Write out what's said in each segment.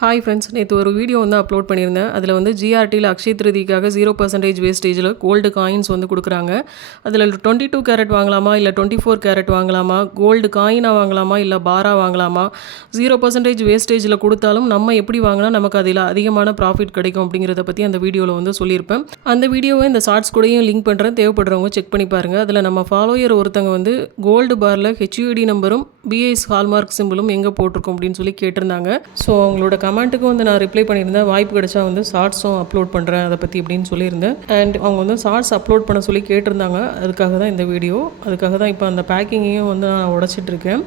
Hi friends, நேற்று ஒரு video வந்து அப்லோட் பண்ணியிருந்தேன். அதில் வந்து ஜிஆர்டியில் அக்ஷய திருதிக்காக 0% வேஸ்டேஜில் கோல்டு காயின்ஸ் வந்து கொடுக்குறாங்க. அதில் 22 கேரட் வாங்கலாமா, இல்லை 24 கேரட் வாங்கலாமா, கோல்டு காயினாக வாங்கலாமா, இல்லை பாராக வாங்கலாமா, 0% வேஸ்டேஜில் கொடுத்தாலும் நம்ம எப்படி வாங்கினா நமக்கு அதில் அதிகமான ப்ராஃபிட் கிடைக்கும் அப்படிங்கிறத பற்றி அந்த வீடியோவில் வந்து சொல்லியிருப்பேன். அந்த வீடியோவை இந்த ஷார்ட்ஸ் கூடயும் லிங்க் பண்ணுறேன், தேவைப்படுறவங்க செக் பண்ணி பாருங்கள். அதில் நம்ம ஃபாலோயர் ஒருத்தங்க வந்து கோல்டு பாரில் ஹெச்யூடி நம்பரும் பிஐஎஸ் ஹால்மார்க் சிம்பிளும் எங்கே போட்டிருக்கோம் அப்படின்னு சொல்லி கேட்டிருந்தாங்க. ஸோ அவங்களோட கமெண்ட்டுக்கு வந்து நான் ரிப்ளை பண்ணியிருந்தேன். வாய்ப்பு கிடைச்சா வந்து ஷார்ட்ஸும் அப்லோட் பண்ணுறேன் அதை பற்றி அப்படின்னு சொல்லியிருந்தேன். அண்ட் அவங்க வந்து ஷார்ட்ஸ் அப்லோட் பண்ண சொல்லி கேட்டிருந்தாங்க. அதுக்காக தான் இந்த வீடியோ. அதுக்காக தான் இப்போ அந்த பேக்கிங்கையும் வந்து நான் உடச்சிட்ருக்கேன்.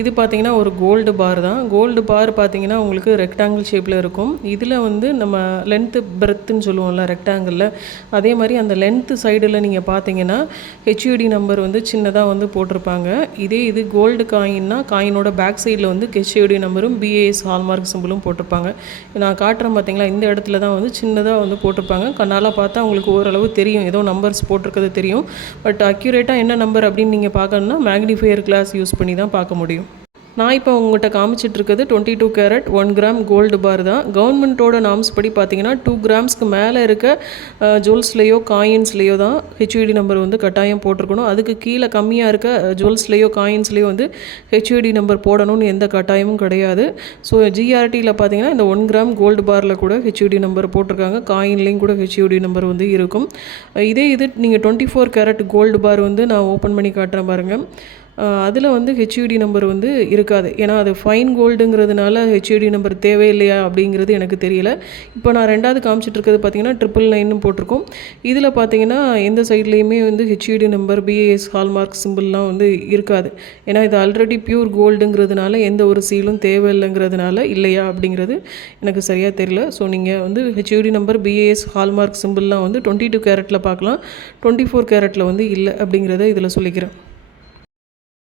இது பார்த்திங்கன்னா ஒரு கோல்டு பார் தான். கோல்டு பார் பார்த்திங்கன்னா உங்களுக்கு ரெக்டாங்கிள் ஷேப்பில் இருக்கும். இதில் வந்து நம்ம லென்த்து பிரெத்துன்னு சொல்லுவோம்ல ரெக்டாங்கிளில், அதே மாதிரி அந்த லென்த்து சைடில் நீங்கள் பார்த்தீங்கன்னா ஹெச்யூடி நம்பர் வந்து சின்னதாக வந்து போட்டிருப்பாங்க. இது கோல்டு காயின்னா காயினோட பேக் சைடில் வந்து ஹெச்யூடி நம்பரும் பிஏஎஸ் ஹால்மார்க் சிம்பிளும் போட்டிருப்பாங்க. நான் காட்டுறேன் பார்த்தீங்களா, இந்த இடத்துல தான் வந்து சின்னதாக வந்து போட்டிருப்பாங்க. கண்ணால் பார்த்தா உங்களுக்கு ஓரளவு தெரியும், ஏதோ நம்பர்ஸ் போட்டிருக்கிறது தெரியும். பட் அக்யூரேட்டாக என்ன நம்பர் அப்படின்னு நீங்கள் பார்க்கணுன்னா மேக்னிஃபையர் கிளாஸ் யூஸ் பண்ணி தான் பார்க்க முடியும். நான் இப்போ உங்கள்கிட்ட காமிச்சிட்ருக்கிறது 22 கேரட் 1 கிராம் கோல்டு பார் தான். கவர்மெண்ட்டோட நாம்ஸ் படி பார்த்தீங்கன்னா 2 கிராம்ஸ்க்கு மேலே இருக்க ஜுவல்ஸ்லேயோ காயின்ஸ்லேயோ தான் ஹெச்யூடி நம்பர் வந்து கட்டாயம் போட்டிருக்கணும். அதுக்கு கீழே கம்மியாக இருக்க ஜுவல்ஸ்லேயோ காயின்ஸ்லேயோ வந்து ஹெச்யூடி நம்பர் போடணும்னு எந்த கட்டாயமும் கிடையாது. ஸோ ஜிஆர்டியில் பார்த்தீங்கன்னா இந்த 1 கிராம் கோல்டு பாரில் கூட ஹெச்யூடி நம்பர் போட்டிருக்காங்க. காயின்லேயும் கூட ஹெச்யூடி நம்பர் வந்து இருக்கும். இது நீங்கள் 24 கேரட் கோல்டு பார் வந்து நான் ஓப்பன் பண்ணி காட்டுறேன் பாருங்கள். அதில் வந்து ஹெச்யூடி நம்பர் வந்து இருக்காது. ஏன்னா அது ஃபைன் கோல்டுங்கிறதுனால ஹெச்யூடி நம்பர் தேவையில்லையா அப்படிங்கிறது எனக்கு தெரியல. இப்போ நான் ரெண்டாவது காமிச்சிட்ருக்கிறது பார்த்தீங்கன்னா 999 போட்டிருக்கோம். இதில் பார்த்தீங்கன்னா எந்த சைட்லேயுமே வந்து ஹெச்யூடி நம்பர் பிஏஎஸ் ஹால்மார்க் சிம்பிள்லாம் வந்து இருக்காது. ஏன்னா இது ஆல்ரெடி பியூர் கோல்டுங்கிறதுனால எந்த ஒரு சீலும் தேவையில்லைங்கிறதுனால இல்லையா அப்படிங்கிறது எனக்கு சரியாக தெரியல. ஸோ நீங்கள் வந்து ஹெச்யூடி நம்பர் பிஏஎஸ் ஹால்மார்க் சிம்பிள்லாம் வந்து 22 கேரட்டில் பார்க்கலாம், 24 கேரட்டில் வந்து இல்லை அப்படிங்கிறத இதில் சொல்லிக்கிறேன்.